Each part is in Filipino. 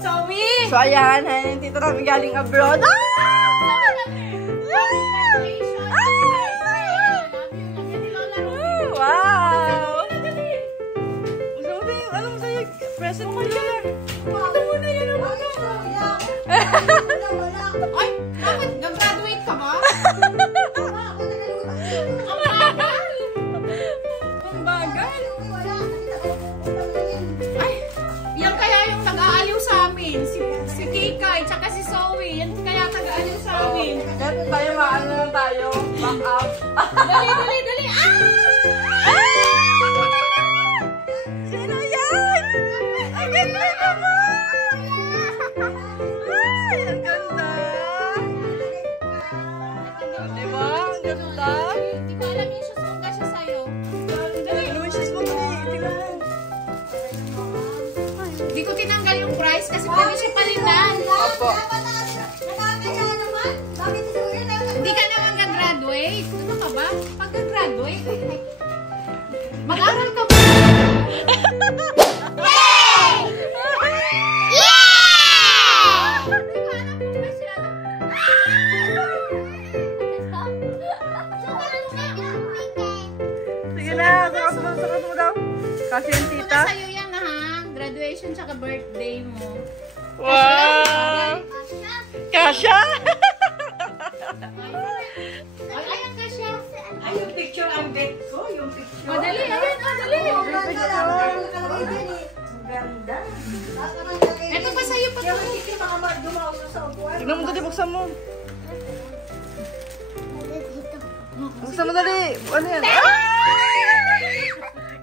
So, ayan. Yung tito namin galing abroad. Wow! Gusto mo din yung ano mo sa'yo? Present mo yun. Ito mo na yan. Ay! Bakit? Nag-graduate ka ba? Ang bagal. Ay! Yan kaya yung nag-aaliw sa amin. Si Kikay, tsaka si Zoe. Yan kaya nag-aaliw sa amin. Tayo maano lang tayo. Back up. Dali, dali, dali! Sino yan? Ang ganda naman! Ay, ang ganda! Diba? Ang ganda! Di ba alam yung susungga siya sa'yo? Ano yung shoes mo? Tingnan mo. Di ko tinanggal yung price kasi pwede siya palitan. Opo. Hindi ka naman gagraduate. Ano ka ba? Pag-graduate, mag-aral ka ba? Sige na, sakat mo daw. Kasi yung tita. Sa'yo yan ha. Graduation tsaka birthday mo. Wow! Kasha? Ay, ayan ka siya. Ay, yung picture ang bet ko, yung picture. Madali, ayan, madali. Ang ganda. Ito pa sa'yo pa. Yung hindi mga dumawa sa upuan. Tignan mo dali, buksan mo. Buksan mo dali. Ano yan?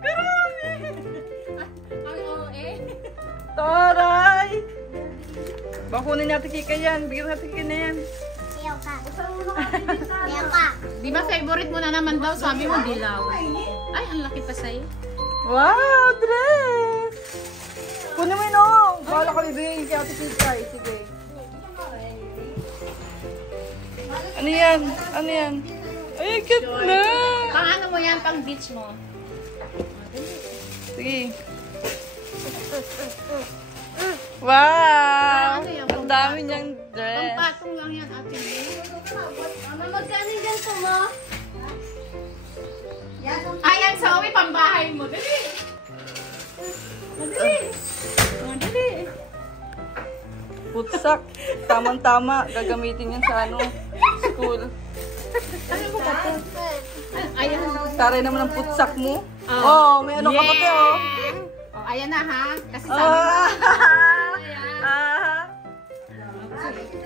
Grabe! Ang OA. Taray! Bakunin natin kika yan. Bigyan natin kika na yan. Di ba favorite mo na naman daw? Sabi mo dilaw. Ay, ang laki pa sa'yo. Wow! Dress! Kunin mo yun o. Bahala ka bibigyan kay Ate Kikay. Sige. Ano yan? Ano yan? Ay, cute na! Pang ano mo yan? Pang beach mo. Sige. Wow! Ano yan? Ang dami niyang dress. Pampatong lang yan, Ate May. Magkano dyan po mo? Ayan, Zoe, pambahay mo. Dali! Madali! Madali! Putsak. Tamang-tama. Gagamitin yan sa ano, school. Ano mo ba ito? Ayan. Taray naman ang putsak mo. Oh. Oh, may ano ka pa te, oh. Oh, ayan na ha. Kasi sabi mo. Ah. Ayan. Ah.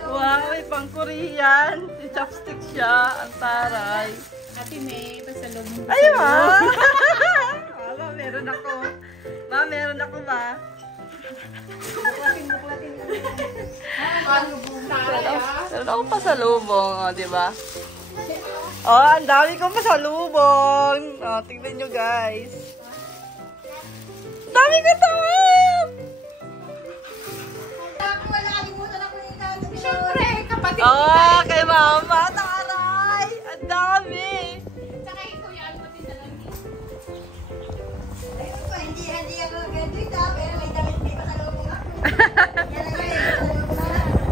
Wow, may pang Korean. Si chopstick siya. Ang taray. Ate May, pasalubong. Ayun ba? Ba, meron ako. Ba, meron ako ba? Meron ako pasalubong, oh, di ba? Oh, ang dami kong pasalubong. Oh, tingnan nyo, guys. Dami ko tawag! Siyempre, kapatid Oh, kay mama. Taray! Ang dami! Saka yung kuya, ano din na lang. Hindi ako graduate pero may damit may pasalubong ako.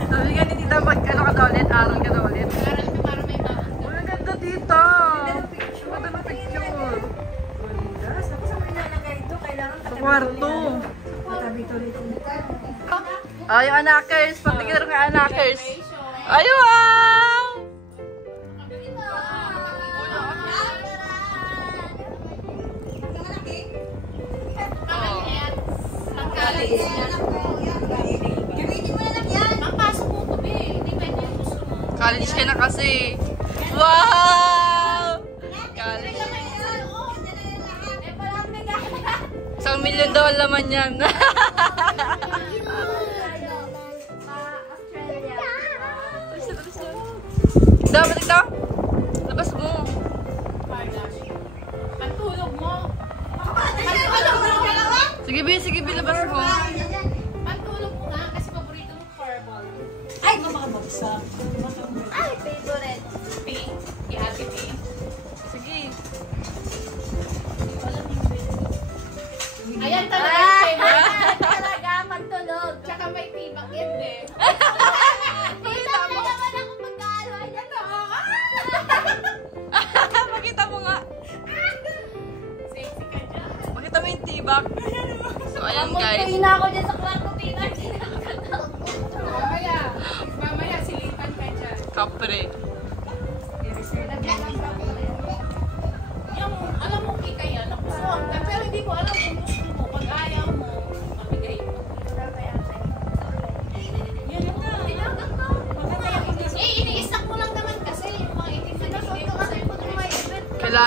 Sabi nga ni tita, pag ano ka na ulit, aral ka na ulit. Aral ka para may baon. Oh, ang ganda dito. Ang ganda picture. Tapos ang nilalagay ito, kailangan Sa kwarto. katabi tuloy ito. Oh, yung anakers. Patigil rin yung anakers. Ay, wow! Gamitin mo na lang yan. Papasok mo ko, be. Hindi pwede yung gusto mo. College ka na kasi. Wow! College. $1,000,000 daw ang laman yan. Dapat ito? Labas mo. Ang tulog mo. Sige, Bi, labas mo. Ang tulog mo nga kasi paborito mo purple. Ay, makabagsak. Ay, favorite. Pink. Ihati pink. Sige. Ayan talaga yung favorite. Talaga, magtulog. Tsaka may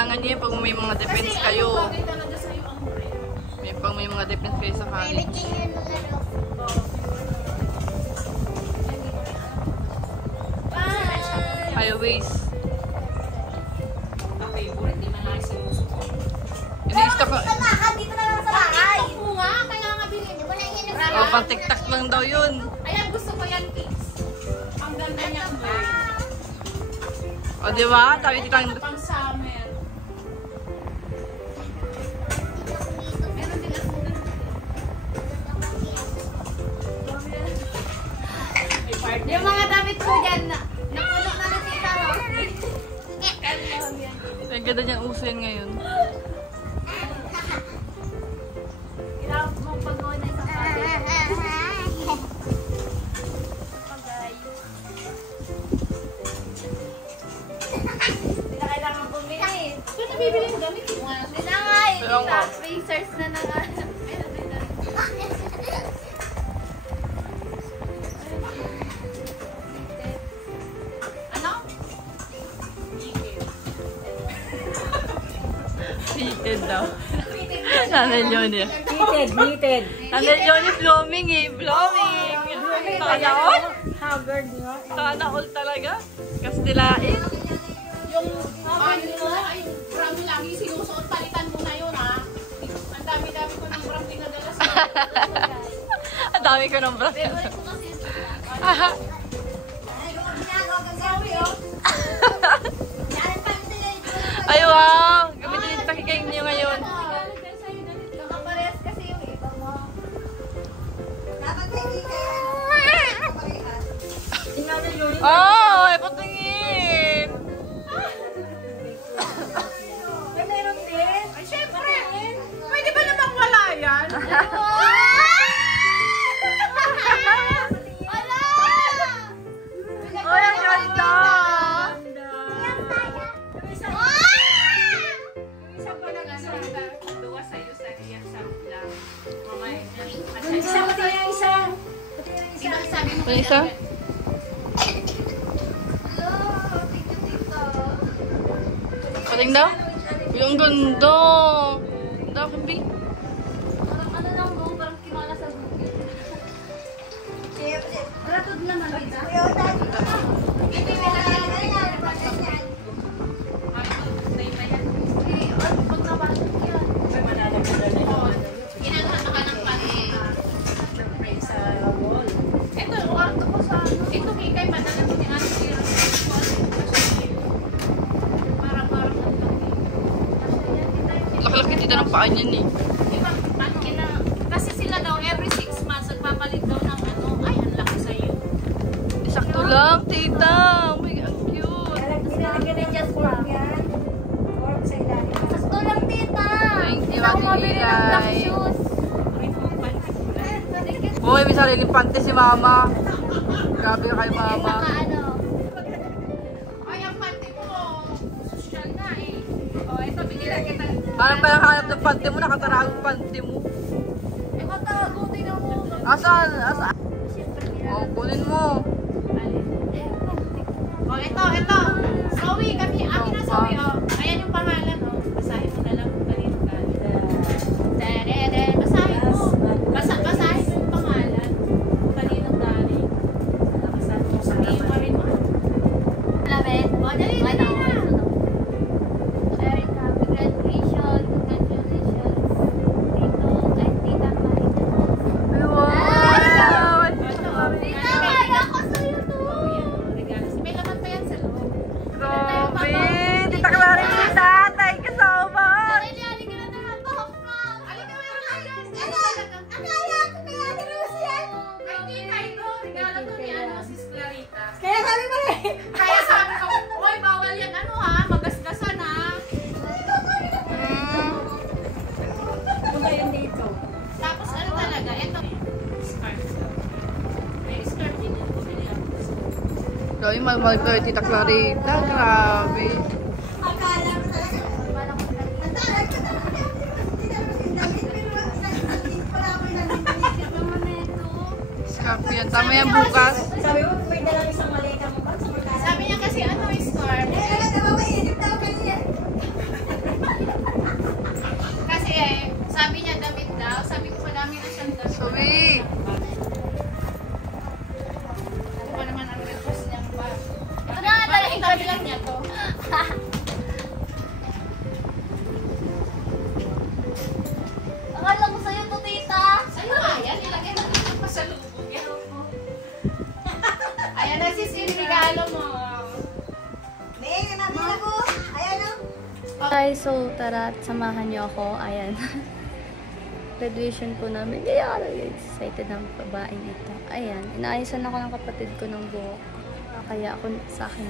kailangan niya pag may mga defense Kasi kayo. ano, bagay talaga sa'yo ang red. Pag may mga defense kayo sa college. Highways. Ang favorite, di man lang sinusuot. Ini-stock ko. Dito na lang sa bahay. Ito mo nga, kaya nga bilhin. Di ba na yun Oh, pang tiktak lang daw yun. Ayan, gusto ko yan, kids. Ang ganda niyang bird. O, di ba? Sabi titang... Pang summer. Meron din ako ganun. Yung mga damit ko dyan, napuno na nakita mo. Ang ganda niyan, uso yan ngayon. Kailangan mo pag-gawa na isang pati. Hindi na kailangan bumili. Ito nabibili yung gamit mo. Hindi na nga, Pero nga. Racers na na nga. Ano? Heated daw. Nanay Johnny. Knitted. Nanay Johnny, blooming eh. Blooming. Sana all? Haggard nga. Sana all talaga. Kastilain. Yung ay, bram lagi sinusuot, palitan mo na yun, ha? Ang dami-dami ko ng bram pinadala sa Ang dami ko ng bra. Ay, wow. Gamitin yung pakikain niyo ngayon. Nakaparehas kasi yung iba mo. Dapat may parehas. Oh, ay patingin. May meron din. Ay, syempre! Pwede ba namang wala yan? Ay, ang ganda. Isa pa lang ano, duwa sa'yo sa iyak sa lang. Mamay. Isa pati yung isa. Ibang sabi mo May isa? Pating daw? Uy, ang ganda. Ang ganda, Kabi. Parang ano lang mo, parang kimala sa bukid. Ratod naman dito. Hindi mo na pag napasok yan. Ginagawa ka ng surprise sa wall. Ito, ito ko sa ito kay madala ko ni Ate Sira. Parang ang Laki-laki dito ng paa niyan eh. Diba, kasi sila daw every 6 months nagpapalit daw ng ano, ay ang laki sa'yo. Sakto lang, tita. Oh my God, ang cute. Nilalagyan na dyan fork yan. Fork sa ilalim. Gusto lang, tita. Thank you, Hindi ako Ate mabili ng black Ilay. shoes. Uy, may sariling pante si mama. Grabe ka kay mama. Ano? Ay, ang pante mo, social na eh. O, ito, binilang kita. Hanap ng pante mo, nakatara ang pante mo. Eh, matago, tingnan mo. Asan? Asan? Oh, kunin mo. O, ito. Zoe, akin na Zoe, o. Ayan yung pangalan, o. Basahin mo na lang kung kanino galing. Basahin mo. Basahin mo yung pangalan. Kung kanino galing. Basahin mo. Sabihin mo rin mo. Lamin. O, dali na. Very happy graduation. Congratulations. Tito, ay, tita, Marita. Ay, wow. Tita, kaya ko sa'yo to. Regalo. May laman pa yan sa loob. Grabe. Tita Clara yung tatay kasama. Sarili, halika na naman to. Halika, meron na yan. Akala ko kaya ni Lucian. Ay, tita, ito. Regalo to ni ano, Sis Clarita. Kaya sabi mo rin. Kaya sabi ko, oy, bawal yan ano ha, magasgasan ha. Punta yun dito. Tapos ano talaga, ito. Scarf. May scarf din yan. Bumili ako. Grabe, mahal ko yung Tita Clarita. Grabe. Akala mo talaga. Scarf yan. Tama yan bukas. Sabi mo, may dalang isang malita mo ba? Sabi niya kasi ano, scarf. Dali! Ito pa naman ang request niya pa. Ito na, Para itabi lang niya to. Akala ko sa'yo to, tita. Sa'yo nga yan, ilagay na dito pa sa lubog yan. Ayan na sis, yung regalo mo. Guys, so tara at samahan niyo ako. Ayan. Graduation po namin. Kaya excited ng babaeng ito. Ayan. Inaayasan ako ng kapatid ko ng buhok. Kaya ako sa akin.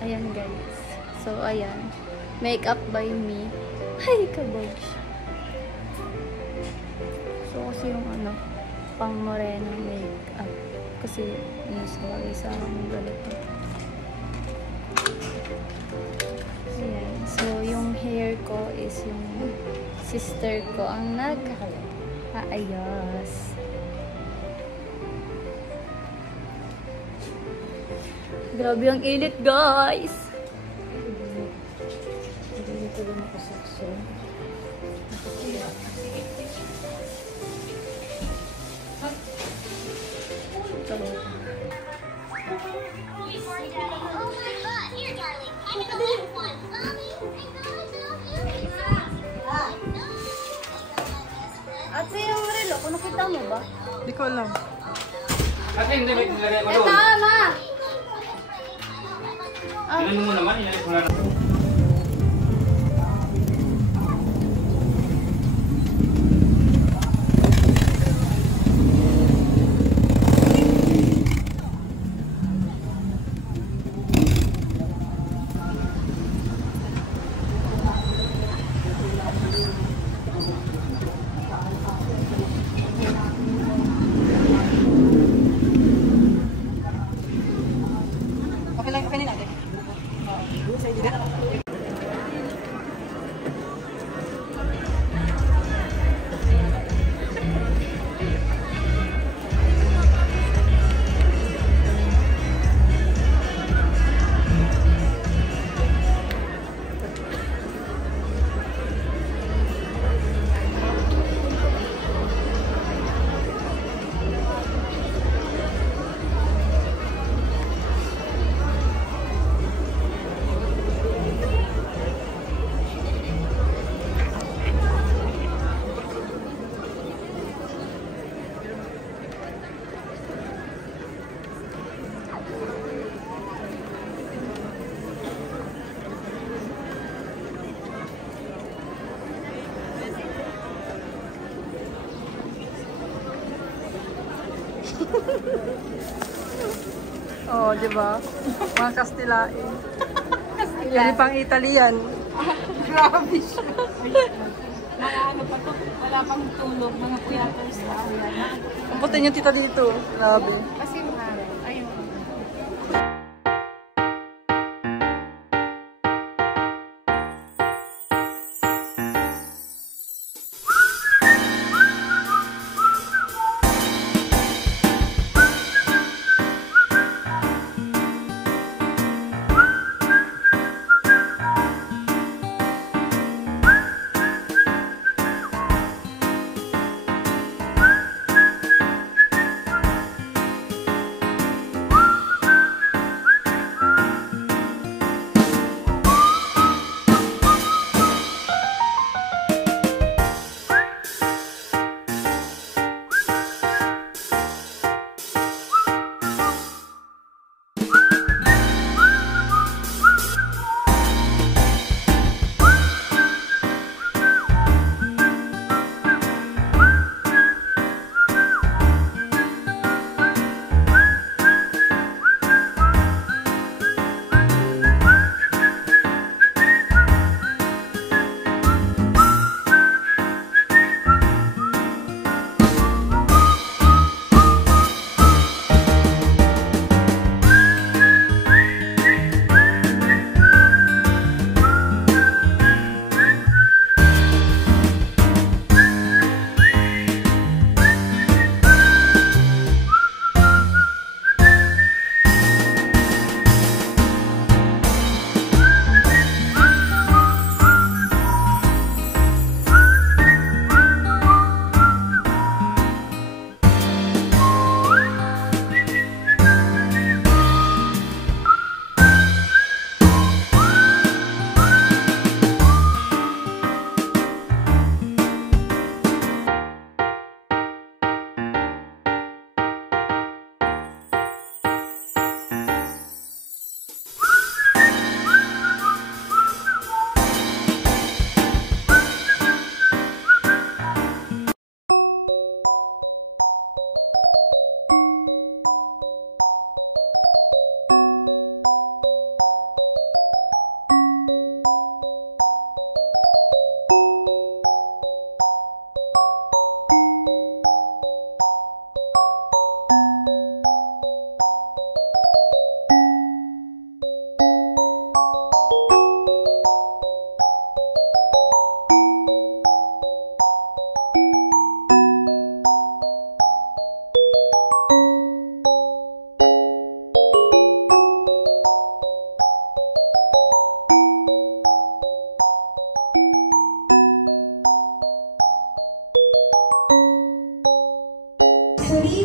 Ayan guys. So ayan. Makeup by me. Ay, kabog siya. So kasi yung ano, pang moreno makeup. Kasi inis na lagi sa akin yung ganito. Ayan. So, yung hair ko is yung sister ko ang nag-aayos. Grabe ang init, guys! Dito din ako sakso. At sa yung relo, kung nakita mo ba? Di ko alam. Ate, hindi may nilagay mo doon. Tama! Ilan mo naman, inalis mo na. Okay lang, okay na natin. Oh, di ba? Mga Kastilain. Yan pang Italian. Grabe siya. Mga ano pa to, wala pang tulog, mga kuyaters na. Ang puti niyo tita dito. Grabe. Kasi mahal. Ayun.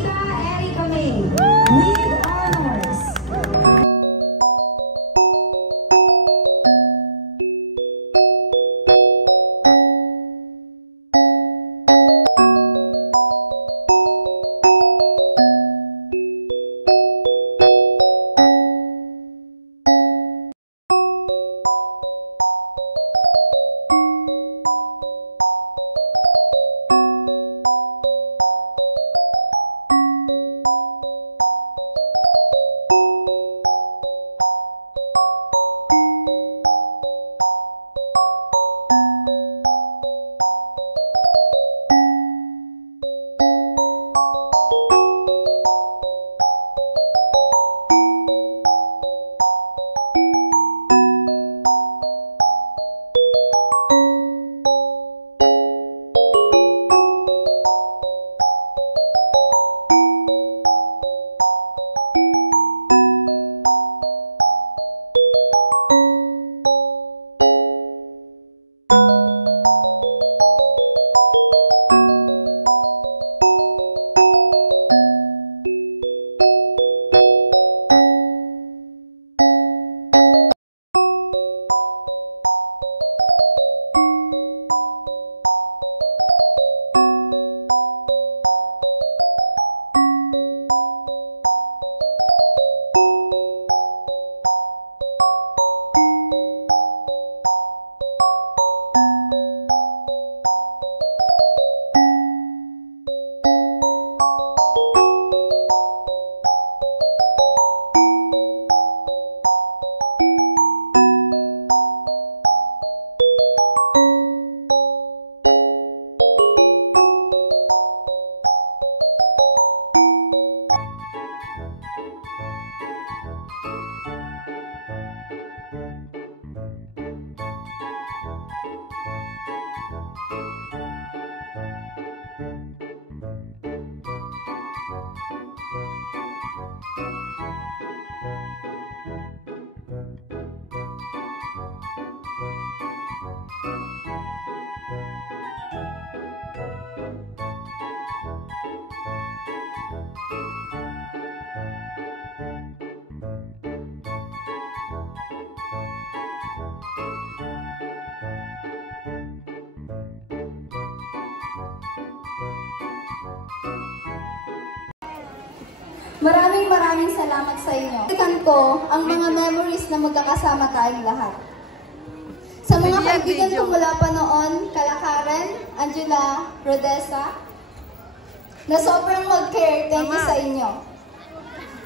Monica Erika May with honors. Maraming salamat sa inyo. Balikan ko ang mga memories na magkakasama tayong lahat. Sa mga kaibigan ko mula pa noon, kala Karen, Angela, Rodessa, na sobrang mag-care, thank you sa inyo.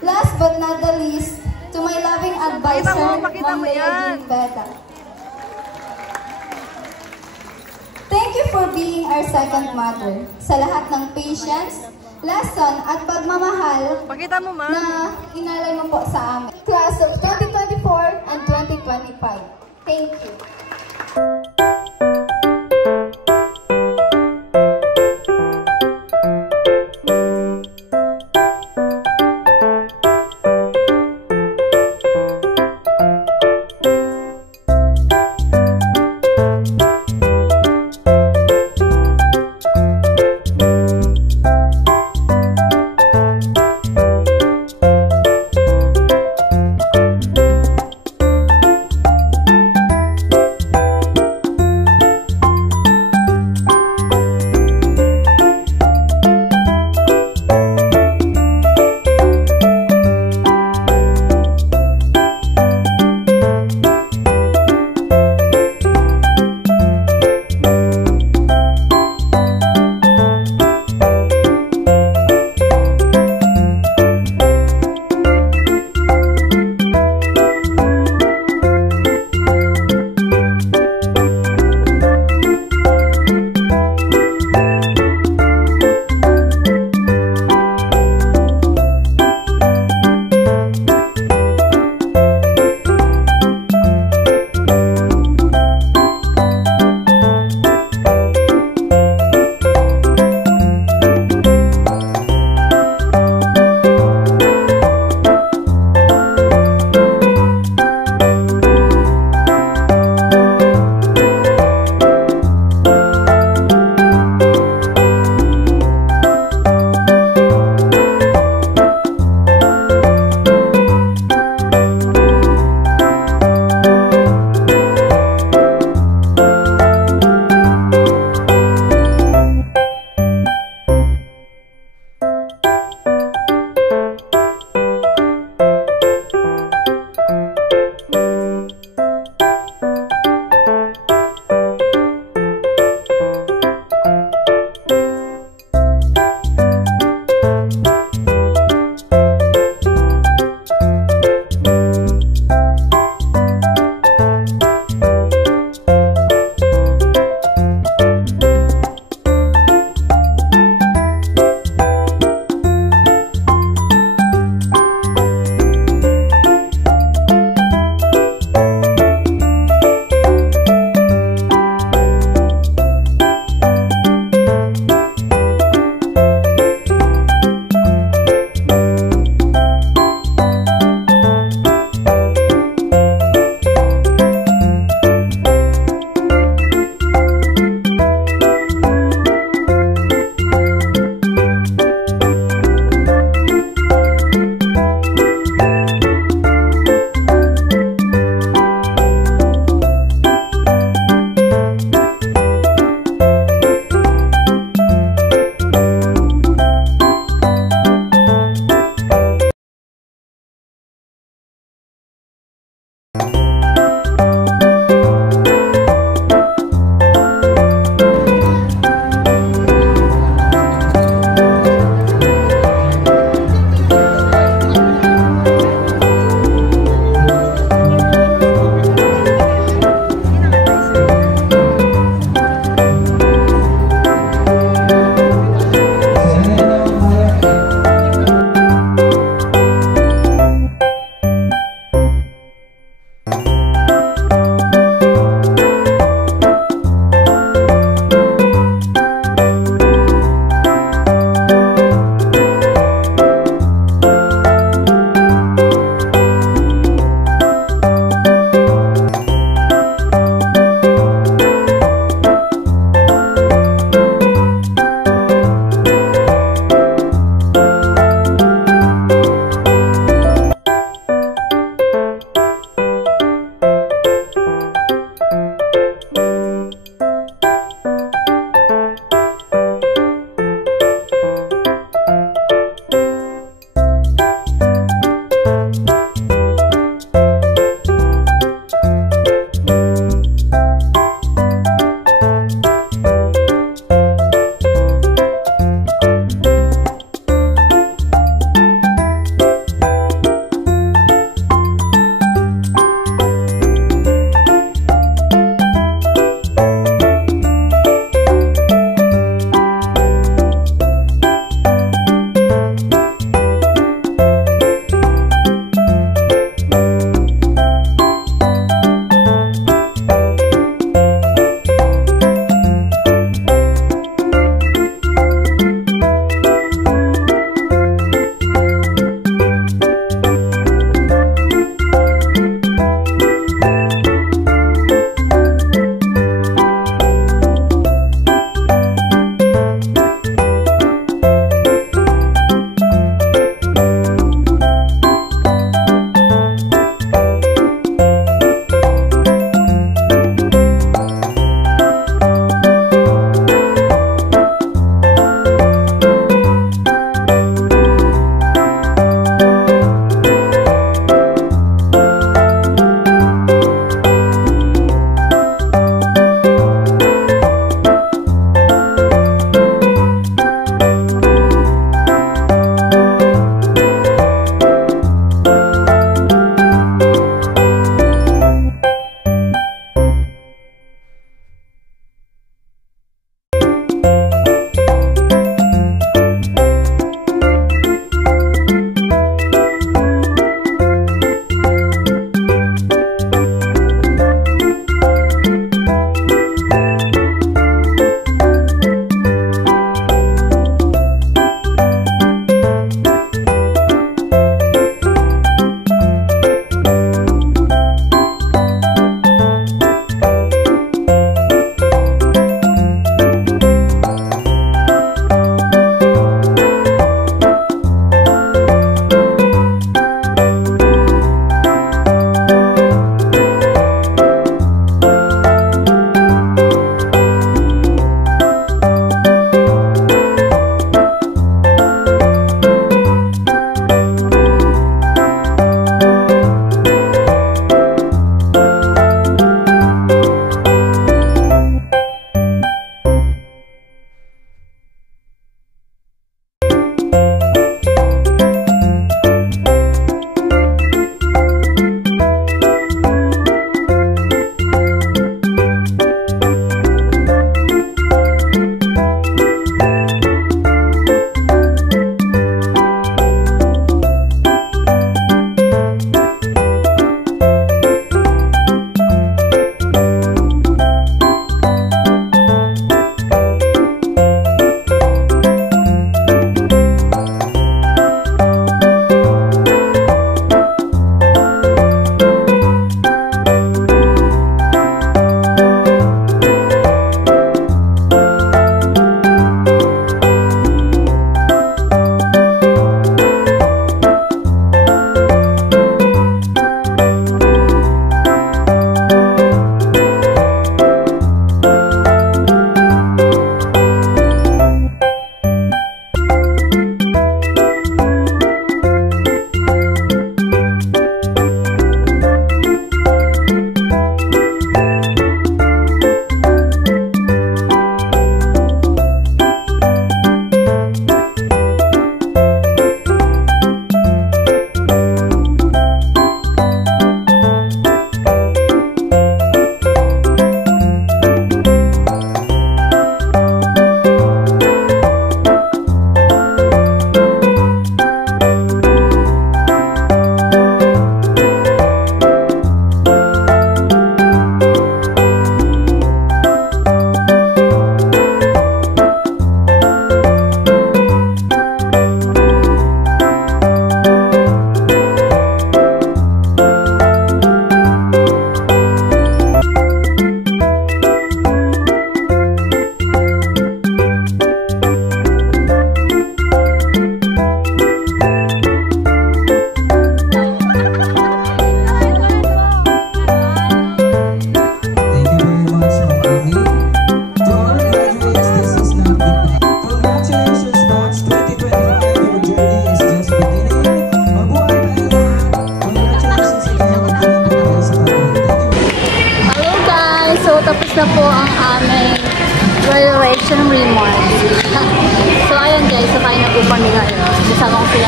Last but not the least, to my loving advisor, Ma'am Lea Jean Beta. Thank you for being our second mother. Sa lahat ng patience, lesson at pagmamahal na inalay mo po sa amin. Class of 2024 and 2025. Thank you.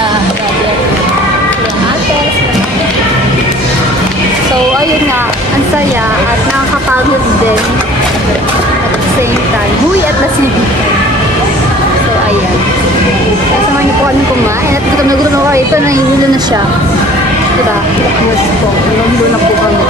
daddy at yung ate. So, ayun nga, ang saya at nakakapagod din at the same time. Huy, at the same time. So, ayan. Kasama niyo po kami kumain at gutom na gutom ako. Ito, nahihilo na siya. Diba? Yes po. Nahihilo na po kami.